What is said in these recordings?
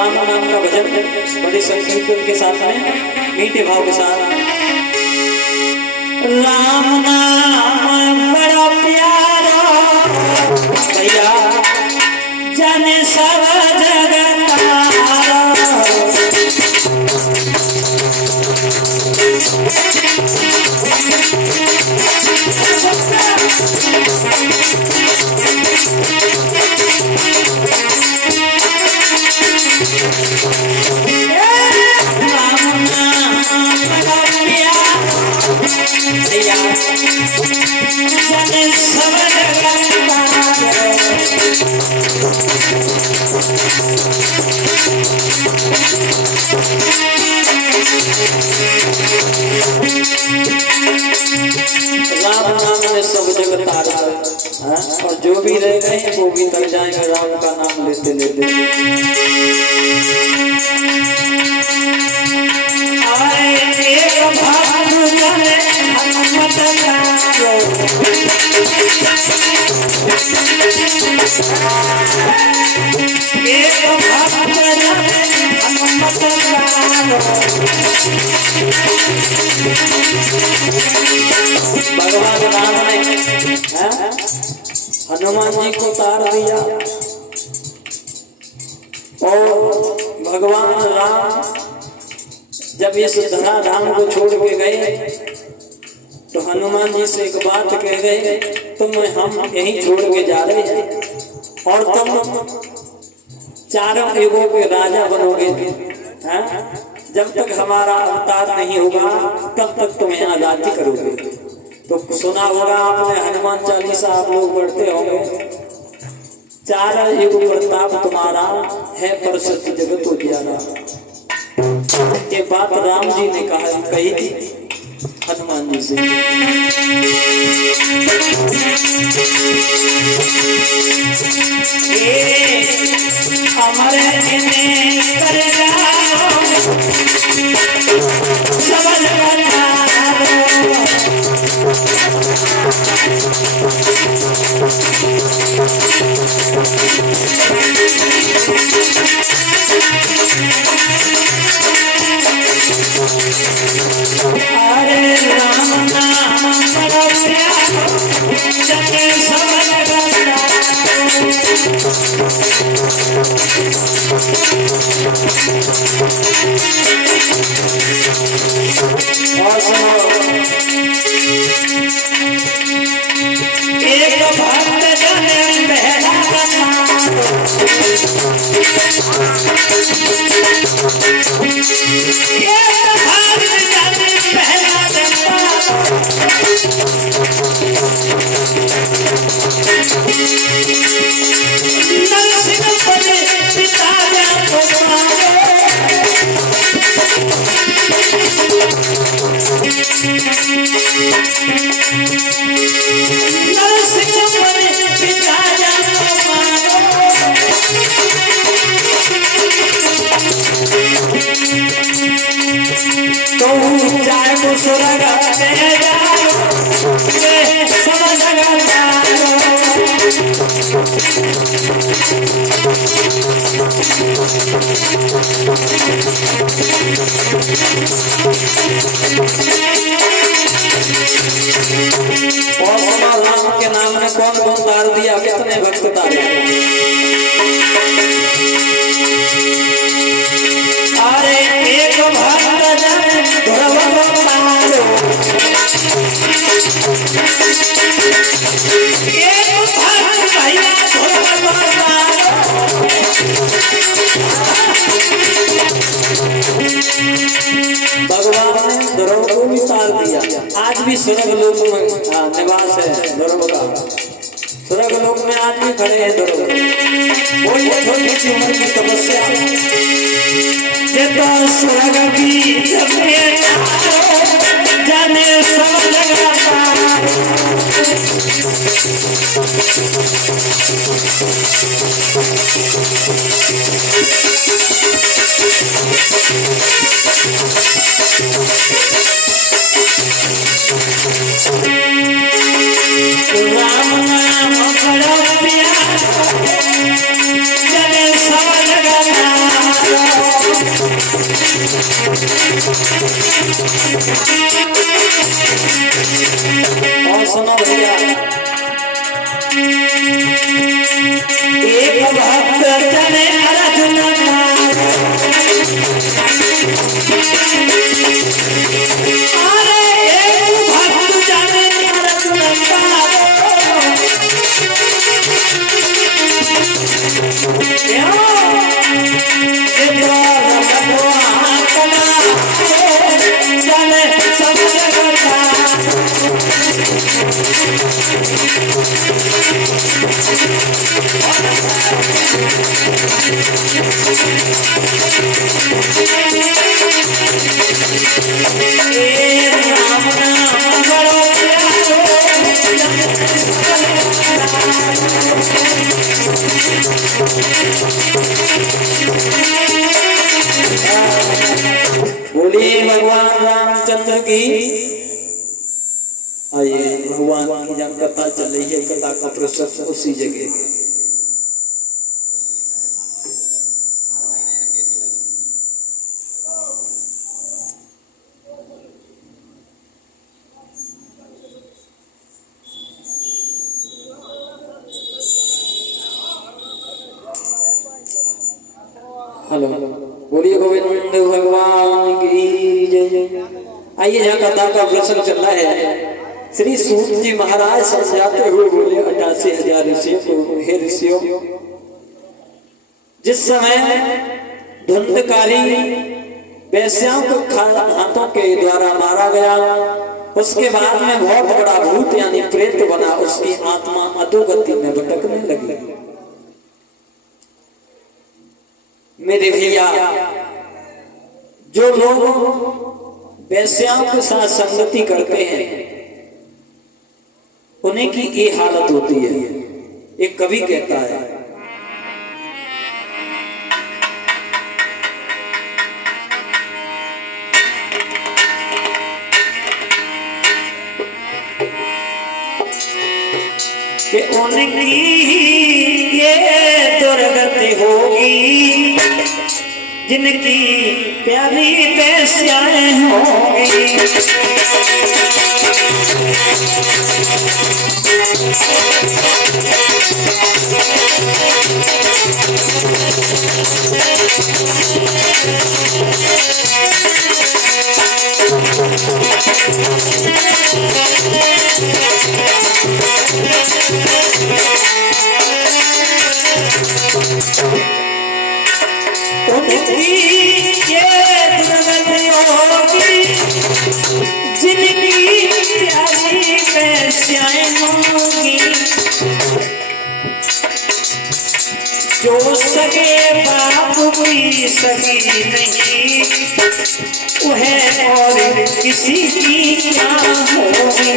राम नाम का भजन बड़े संकीर्तन के साथ में मीठे भाव के साथ। राम नाम बड़ा प्यारा भैया जाने सब जगत राम नाम में सब जगत तारा है और जो भी रह गए हैं वो भी तर जाएंगे राम का नाम लेते लेते। आए एक भाग जाने हनुमत लालो एक भाग जाने हनुमत लालो। भगवान राम ने हनुमान जी को तार दिया और भगवान राम जब इस धराधाम को छोड़ के गए तो हनुमान जी से एक बात कह गए, तुम हम यहीं छोड़ के जा रहे हैं और तुम चारों युगों के राजा बनोगे। जब तक हमारा अवतार नहीं होगा तब तक तुम यहाँ राज्य करोगे। तो सुना होगा आपने हनुमान चालीसा आप लोग पढ़ते होंगे, चार युग प्रताप तुम्हारा है पर सत्य जगत उजियारा। ये बात राम जी ने कही थी हनुमान जी से। हमारे राम के नाम ने कौन कौन तार दिया, कितने भक्त तार अरे एक भक्त भगवान ने ध्रुव को भी तार दिया। आज भी स्वर्ग लोक में निवास है ध्रुव का। स्वर्ग लोक में आज भी खड़े हैं ध्रुव। वही छोटी सी उम्र की तपस्या तो स्वर्ग की जाने सब लगाता राम नाम बड़ा प्यारा जाने सब लगाता। और सुनो भैया, एक भक्त जने अर्जुन बोलिए भगवान रामचंद्र की। आइए, भगवान की जब कथा चल रही है, कथा का प्रसंग उसी जगह। हेलो, बोलिए गोविंद भगवान की जय। आइए, यहाँ कथा का प्रसंग चल रहा है। श्री सूत जी महाराज समझाते हुए बोले 88,000 ऋषियों को, हे ऋषियों, जिस समय धुंधकारी वैश्याओं को हाथों के द्वारा मारा गया, उसके बाद में बहुत बड़ा भूत यानी प्रेत बना, उसकी आत्मा अधोगति में भटकने लगी। मेरे भैया, जो लोग वैश्याओं के साथ संगति करते हैं, उन्हीं की ये हालत होती है। एक कवि कहता है, कि उनकी ये दुर्गति होगी जिनकी प्यारी वेश्याएं होंगी। उनकी ये दुर्गति होगी जिनकी प्यारी वेश्याएं होंगी। जो सगे बाप भी सगी नहीं, वह और किसी की क्या होगी।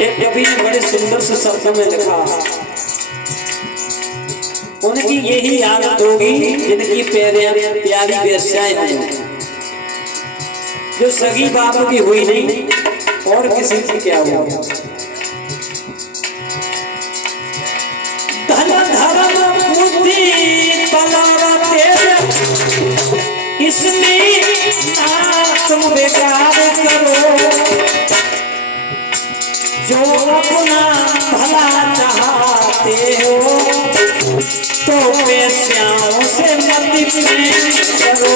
एक कवि ने बड़े सुंदर से शब्दों में लिखा, उनकी यही आदत होगी जिनकी प्यारी वेश्याएं होंगी, जो सगी बाप की हुई नहीं और किसी की क्या होगी। धन धर्म बुद्धि इसमें तुम बेकार करो, जो अपना भला चाहते हो तो वेश्याओं से मत प्रेम करो।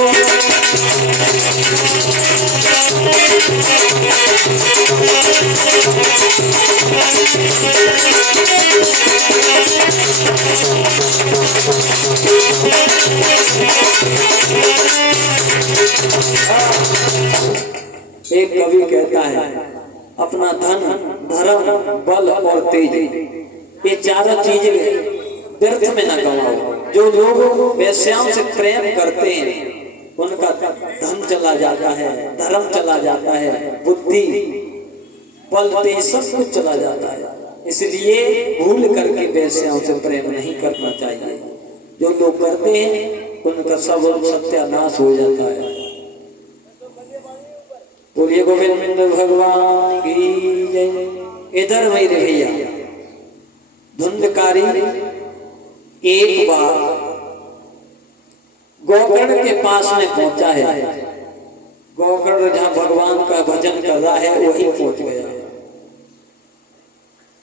एक कवि कहता है, अपना धन धर्म बल और तेज ये चारों चीजें व्यर्थ में न गवाओ। जो लोग वेश्याओं से प्रेम करते हैं उनका धन चला जाता है, धर्म चला जाता है, बुद्धि बल तेज सब कुछ चला जाता है। इसलिए भूल करके वेश्याओं से प्रेम नहीं करना चाहिए। जो लोग करते हैं उनका सब सत्यानाश हो जाता है। बोलिए गोविंद भगवान की जय। इधर मेरे भैया धुंधकारी एक बार गोकर्ण के पास में पहुंचा है। गोकर्ण जहां भगवान का भजन कर रहा है वही पहुंच गया।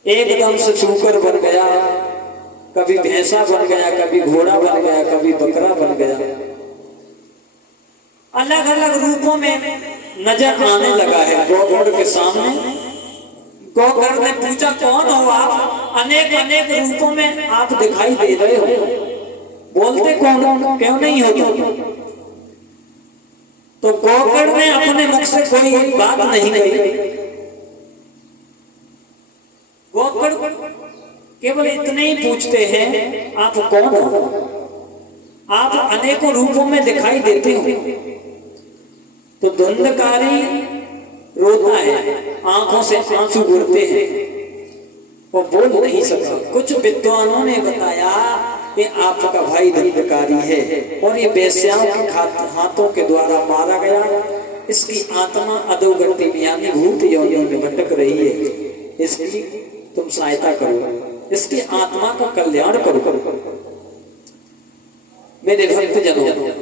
एकदम से सूकर बन गया, कभी भैंसा बन गया, कभी घोड़ा बन गया, कभी बकरा बन गया। अलग अलग रूपों में नजर आने लगा है गोकर्ण के सामने। गोकर्ण ने पूछा कौन हो आप? अनेक अनेक रूपों में आप दिखाई दे रहे हो, बोलते कौन क्यों नहीं हो? तो गोकर्ण ने अपने मुख से कोई बात नहीं कही। गोकर्ण केवल इतने ही पूछते हैं आप कौन हो? आप अनेकों रूपों में दिखाई देते हो। तो धुंधकारी रोता है, आंखों से आंसू गिरते हैं, वो बोल नहीं सका। कुछ विद्वानों ने बताया कि आपका भाई धुंधकारी है और ये वेश्याओं के हाथों के द्वारा मारा गया। इसकी आत्मा अधोगति यानी भूत योनियों में भटक रही है। इसकी तुम सहायता करो, इसकी आत्मा का कल्याण करो। मेरे भक्त जनों,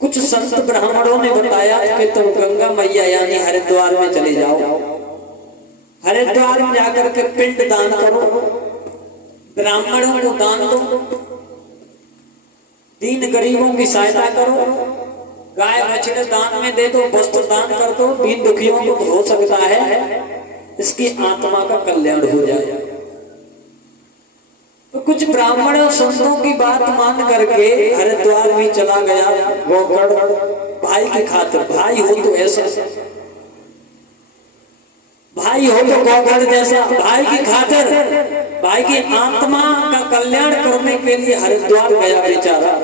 कुछ संत ब्राह्मणों ने बताया कि तुम गंगा मैया यानी हरिद्वार में चले जाओ। हरिद्वार में जाकर के पिंड दान करो, ब्राह्मणों को दान दो, दीन गरीबों की सहायता करो, गाय बछड़े दान में दे दो, वस्त्र दान कर दो। दीन दुखियों को हो सकता है इसकी आत्मा का कल्याण हो जाए। तो कुछ ब्राह्मण संतों की बात मान करके हरिद्वार भी चला गया गोकर्ण भाई की खातिर। भाई हो तो ऐसा, भाई हो तो गोकर्ण जैसा, भाई की खातिर, भाई की आत्मा का कल्याण करने के लिए हरिद्वार गया बेचारा।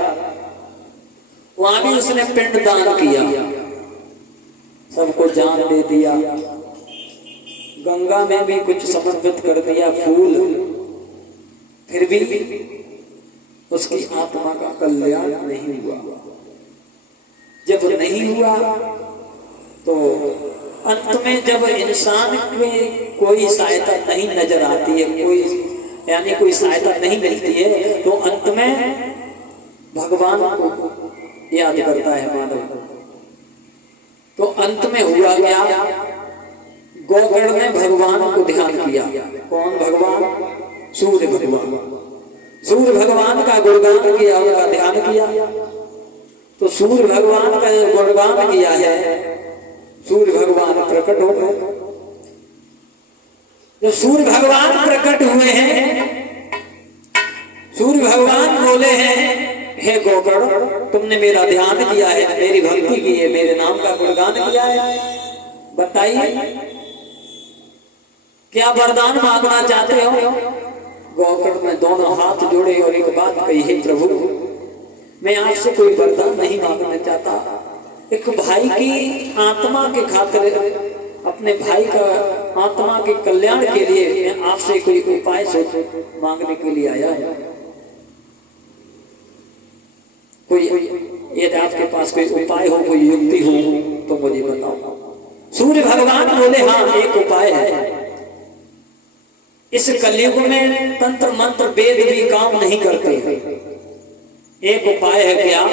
वहां भी उसने पिंड दान किया, सबको जान दे दिया, गंगा में भी कुछ समर्पित कर दिया फूल। फिर भी उसकी आत्मा का कल्याण नहीं हुआ। जब नहीं हुआ तो अंत में जब इंसान में कोई सहायता नहीं नजर आती है, कोई यानी कोई सहायता नहीं मिलती है, तो अंत में भगवान को याद करता है मानव। तो अंत में हुआ क्या? गोकर्ण ने भगवान को ध्यान किया। कौन भगवान? सूर्य भगवान। सूर्य भगवान का गुणगान किया, उनका ध्यान किया। तो सूर्य भगवान का गुणगान किया है, सूर्य भगवान प्रकट हो गए। जो सूर्य भगवान प्रकट हुए हैं, सूर्य भगवान बोले हैं हे गोकर्ण तुमने मेरा ध्यान किया है, मेरी भक्ति की है, मेरे नाम का गुणगान किया है, बताइए क्या वरदान मांगना चाहते हो? गोकर्ण ने दोनों हाथ जोड़े और एक बात कही, हे प्रभु मैं आपसे कोई वरदान नहीं मांगना चाहता। एक भाई की आत्मा के खातिर, अपने भाई का आत्मा के कल्याण के लिए मैं आपसे कोई उपाय मांगने के लिए आया हूं। कोई यदि आपके पास कोई उपाय हो, कोई युक्ति हो तो मुझे बताओ। सूर्य भगवान बोले हाँ एक उपाय है। इस कलयुग में तंत्र मंत्र वेद भी काम नहीं करते। एक उपाय है क्या?